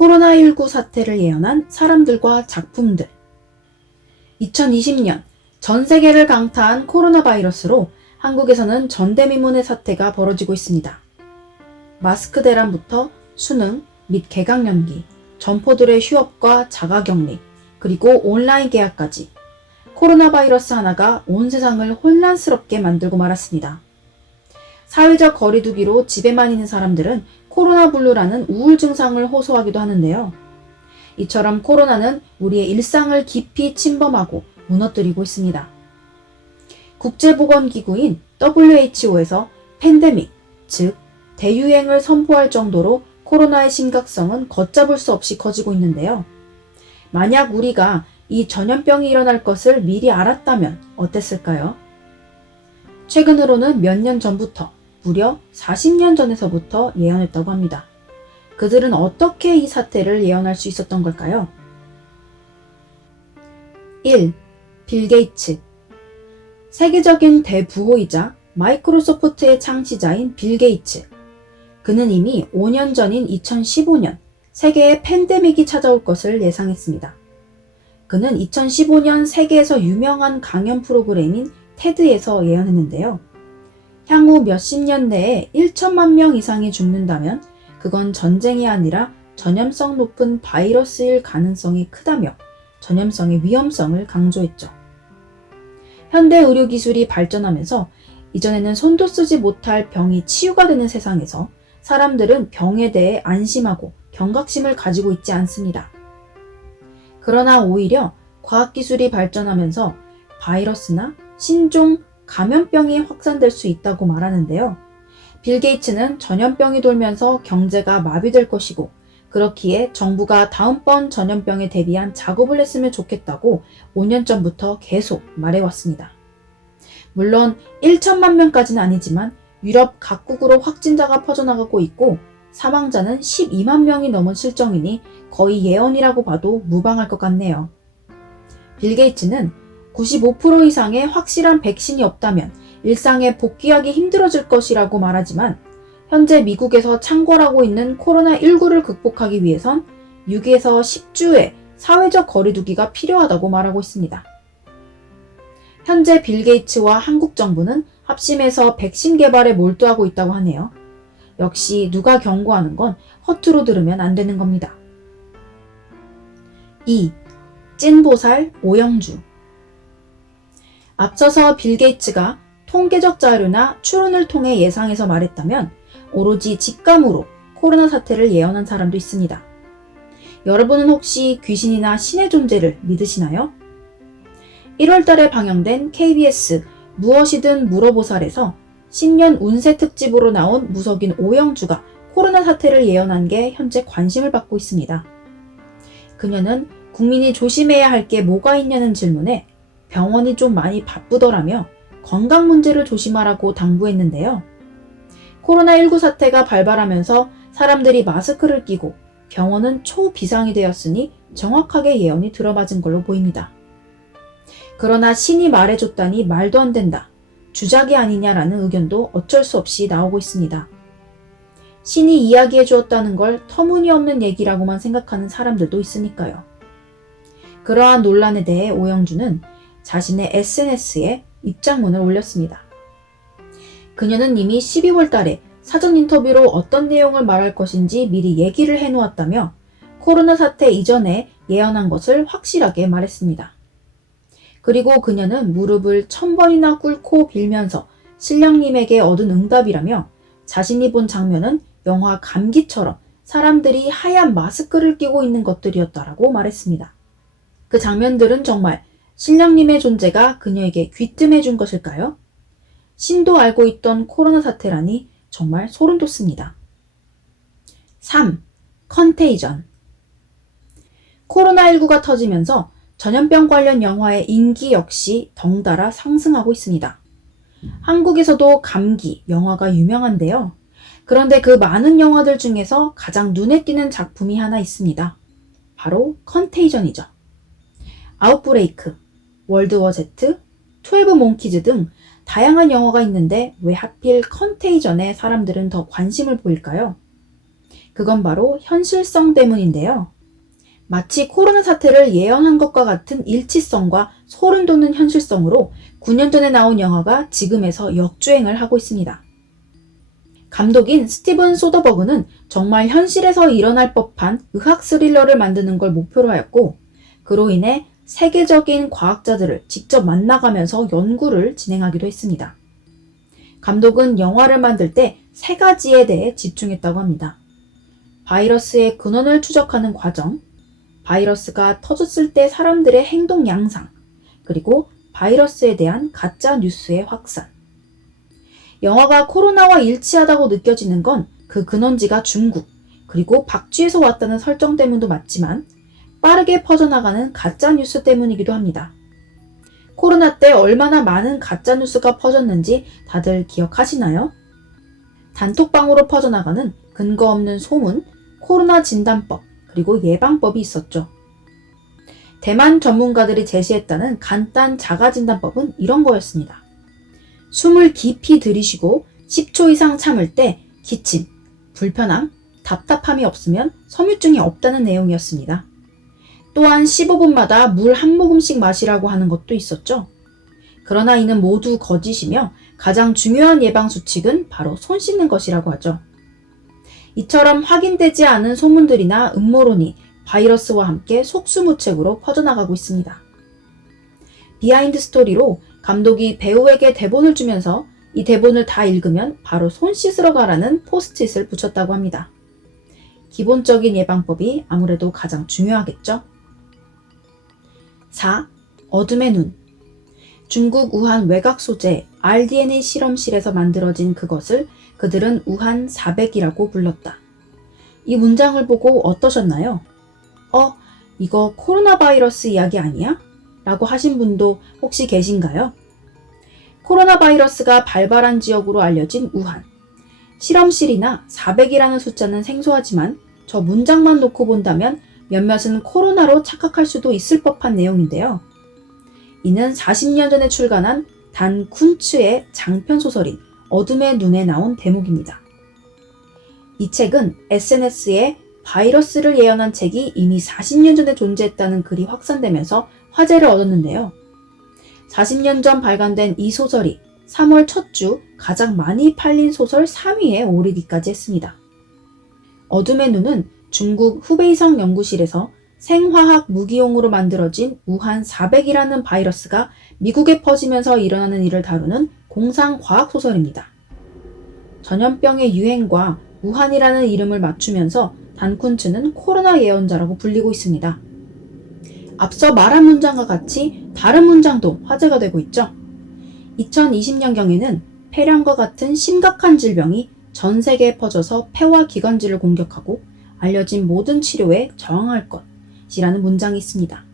코로나19 사태를 예언한 사람들과 작품들. 2020년 전 세계를 강타한 코로나 바이러스로 한국에서는 전대미문의 사태가 벌어지고 있습니다. 마스크 대란부터 수능 및 개강 연기, 점포들의 휴업과 자가격리, 그리고 온라인 계약까지 코로나 바이러스 하나가 온 세상을 혼란스럽게 만들고 말았습니다. 사회적 거리두기로 집에만 있는 사람들은 코로나 블루라는 우울 증상을 호소하기도 하는데요. 이처럼 코로나는 우리의 일상을 깊이 침범하고 무너뜨리고 있습니다. 국제보건기구인 WHO에서 팬데믹, 즉 대유행을 선포할 정도로 코로나의 심각성은 걷잡을 수 없이 커지고 있는데요. 만약 우리가 이 전염병이 일어날 것을 미리 알았다면 어땠을까요? 최근으로는 몇 년 전부터, 무려 40년 전에서부터 예언했다고 합니다. 그들은 어떻게 이 사태를 예언할 수 있었던 걸까요? 1. 빌 게이츠. 세계적인 대부호이자 마이크로소프트의 창시자인 빌 게이츠. 그는 이미 5년 전인 2015년 세계에 팬데믹이 찾아올 것을 예상했습니다. 그는 2015년 세계에서 유명한 강연 프로그램인 테드에서 예언했는데요. 향후 몇십 년 내에 1천만 명 이상이 죽는다면 그건 전쟁이 아니라 전염성 높은 바이러스일 가능성이 크다며 전염성의 위험성을 강조했죠. 현대 의료기술이 발전하면서 이전에는 손도 쓰지 못할 병이 치유가 되는 세상에서 사람들은 병에 대해 안심하고 경각심을 가지고 있지 않습니다. 그러나 오히려 과학기술이 발전하면서 바이러스나 신종 감염병이 확산될 수 있다고 말하는데요. 빌 게이츠는 전염병이 돌면서 경제가 마비될 것이고 그렇기에 정부가 다음번 전염병에 대비한 작업을 했으면 좋겠다고 5년 전부터 계속 말해왔습니다. 물론 1천만 명까지는 아니지만 유럽 각국으로 확진자가 퍼져나가고 있고 사망자는 12만 명이 넘은 실정이니 거의 예언이라고 봐도 무방할 것 같네요. 빌 게이츠는 95% 이상의 확실한 백신이 없다면 일상에 복귀하기 힘들어질 것이라고 말하지만 현재 미국에서 창궐하고 있는 코로나19를 극복하기 위해선 6에서 10주의 사회적 거리두기가 필요하다고 말하고 있습니다. 현재 빌 게이츠와 한국 정부는 합심해서 백신 개발에 몰두하고 있다고 하네요. 역시 누가 경고하는 건 허투루 들으면 안 되는 겁니다. 2. 찐보살 오영주. 앞서서 빌 게이츠가 통계적 자료나 추론을 통해 예상해서 말했다면 오로지 직감으로 코로나 사태를 예언한 사람도 있습니다. 여러분은 혹시 귀신이나 신의 존재를 믿으시나요? 1월 달에 방영된 KBS 무엇이든 물어보살에서 신년 운세 특집으로 나온 무속인 오영주가 코로나 사태를 예언한 게 현재 관심을 받고 있습니다. 그녀는 국민이 조심해야 할 게 뭐가 있냐는 질문에 병원이 좀 많이 바쁘더라며 건강 문제를 조심하라고 당부했는데요. 코로나19 사태가 발발하면서 사람들이 마스크를 끼고 병원은 초비상이 되었으니 정확하게 예언이 들어맞은 걸로 보입니다. 그러나 신이 말해줬다니 말도 안 된다, 주작이 아니냐라는 의견도 어쩔 수 없이 나오고 있습니다. 신이 이야기해 주었다는 걸 터무니없는 얘기라고만 생각하는 사람들도 있으니까요. 그러한 논란에 대해 오영주는 자신의 SNS에 입장문을 올렸습니다. 그녀는 이미 12월 달에 사전 인터뷰로 어떤 내용을 말할 것인지 미리 얘기를 해놓았다며 코로나 사태 이전에 예언한 것을 확실하게 말했습니다. 그리고 그녀는 무릎을 1000번이나 꿇고 빌면서 신령님에게 얻은 응답이라며 자신이 본 장면은 영화 감기처럼 사람들이 하얀 마스크를 끼고 있는 것들이었다라고 말했습니다. 그 장면들은 정말 신령님의 존재가 그녀에게 귀뜸해 준 것일까요? 신도 알고 있던 코로나 사태라니 정말 소름 돋습니다. 3. 컨테이전. 코로나19가 터지면서 전염병 관련 영화의 인기 역시 덩달아 상승하고 있습니다. 한국에서도 감기 영화가 유명한데요. 그런데 그 많은 영화들 중에서 가장 눈에 띄는 작품이 하나 있습니다. 바로 컨테이전이죠. 아웃브레이크, 월드워 Z, 12 몽키즈 등 다양한 영화가 있는데 왜 하필 컨테이전에 사람들은 더 관심을 보일까요? 그건 바로 현실성 때문인데요. 마치 코로나 사태를 예언한 것과 같은 일치성과 소름 돋는 현실성으로 9년 전에 나온 영화가 지금에서 역주행을 하고 있습니다. 감독인 스티븐 소더버그는 정말 현실에서 일어날 법한 의학 스릴러를 만드는 걸 목표로 하였고, 그로 인해 세계적인 과학자들을 직접 만나가면서 연구를 진행하기도 했습니다. 감독은 영화를 만들 때 3가지에 대해 집중했다고 합니다. 바이러스의 근원을 추적하는 과정, 바이러스가 터졌을 때 사람들의 행동 양상, 그리고 바이러스에 대한 가짜 뉴스의 확산. 영화가 코로나와 일치하다고 느껴지는 건 그 근원지가 중국, 그리고 박쥐에서 왔다는 설정 때문도 맞지만 빠르게 퍼져나가는 가짜 뉴스 때문이기도 합니다. 코로나 때 얼마나 많은 가짜 뉴스가 퍼졌는지 다들 기억하시나요? 단톡방으로 퍼져나가는 근거 없는 소문, 코로나 진단법, 그리고 예방법이 있었죠. 대만 전문가들이 제시했다는 간단 자가진단법은 이런 거였습니다. 숨을 깊이 들이쉬고 10초 이상 참을 때 기침, 불편함, 답답함이 없으면 섬유증이 없다는 내용이었습니다. 또한 15분마다 물 한 모금씩 마시라고 하는 것도 있었죠. 그러나 이는 모두 거짓이며 가장 중요한 예방 수칙은 바로 손 씻는 것이라고 하죠. 이처럼 확인되지 않은 소문들이나 음모론이 바이러스와 함께 속수무책으로 퍼져나가고 있습니다. 비하인드 스토리로 감독이 배우에게 대본을 주면서 이 대본을 다 읽으면 바로 손 씻으러 가라는 포스트잇을 붙였다고 합니다. 기본적인 예방법이 아무래도 가장 중요하겠죠? 4. 어둠의 눈. 중국 우한 외곽 소재 rDNA 실험실에서 만들어진 그것을 그들은 우한 400이라고 불렀다. 이 문장을 보고 어떠셨나요? 이거 코로나 바이러스 이야기 아니야? 라고 하신 분도 혹시 계신가요? 코로나 바이러스가 발발한 지역으로 알려진 우한. 실험실이나 400이라는 숫자는 생소하지만 저 문장만 놓고 본다면 몇몇은 코로나로 착각할 수도 있을 법한 내용인데요. 이는 40년 전에 출간한 단 쿤츠의 장편 소설인 어둠의 눈에 나온 대목입니다. 이 책은 SNS에 바이러스를 예언한 책이 이미 40년 전에 존재했다는 글이 확산되면서 화제를 얻었는데요. 40년 전 발간된 이 소설이 3월 첫 주 가장 많이 팔린 소설 3위에 오르기까지 했습니다. 어둠의 눈은 중국 후베이성 연구실에서 생화학 무기용으로 만들어진 우한 400이라는 바이러스가 미국에 퍼지면서 일어나는 일을 다루는 공상 과학 소설입니다. 전염병의 유행과 우한이라는 이름을 맞추면서 단쿤츠는 코로나 예언자라고 불리고 있습니다. 앞서 말한 문장과 같이 다른 문장도 화제가 되고 있죠. 2020년경에는 폐렴과 같은 심각한 질병이 전 세계에 퍼져서 폐와 기관지를 공격하고 알려진 모든 치료에 저항할 것이라는 문장이 있습니다.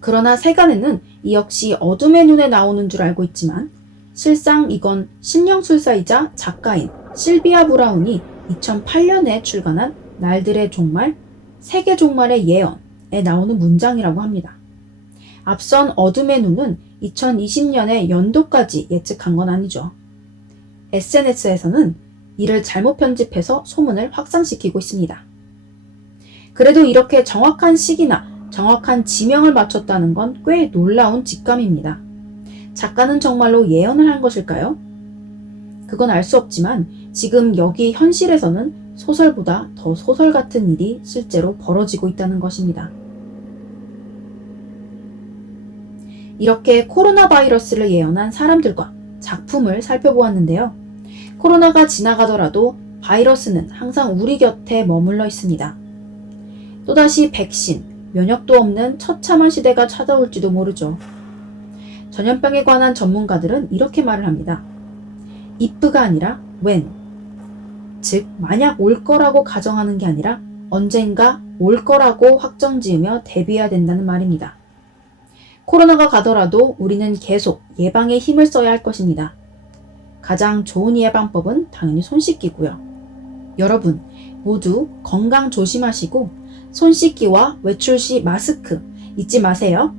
그러나 세간에는 이 역시 어둠의 눈에 나오는 줄 알고 있지만 실상 이건 심령술사이자 작가인 실비아 브라운이 2008년에 출간한 날들의 종말, 세계 종말의 예언에 나오는 문장이라고 합니다. 앞선 어둠의 눈은 2020년의 연도까지 예측한 건 아니죠. SNS에서는 이를 잘못 편집해서 소문을 확산시키고 있습니다. 그래도 이렇게 정확한 시기나 정확한 지명을 맞췄다는 건 꽤 놀라운 직감입니다. 작가는 정말로 예언을 한 것일까요? 그건 알 수 없지만 지금 여기 현실에서는 소설보다 더 소설 같은 일이 실제로 벌어지고 있다는 것입니다. 이렇게 코로나 바이러스를 예언한 사람들과 작품을 살펴보았는데요. 코로나가 지나가더라도 바이러스는 항상 우리 곁에 머물러 있습니다. 또다시 백신, 면역도 없는 처참한 시대가 찾아올지도 모르죠. 전염병에 관한 전문가들은 이렇게 말을 합니다. if가 아니라 when, 즉 만약 올 거라고 가정하는 게 아니라 언젠가 올 거라고 확정지으며 대비해야 된다는 말입니다. 코로나가 가더라도 우리는 계속 예방에 힘을 써야 할 것입니다. 가장 좋은 예방법은 당연히 손 씻기고요. 여러분 모두 건강 조심하시고 손 씻기와 외출 시 마스크 잊지 마세요.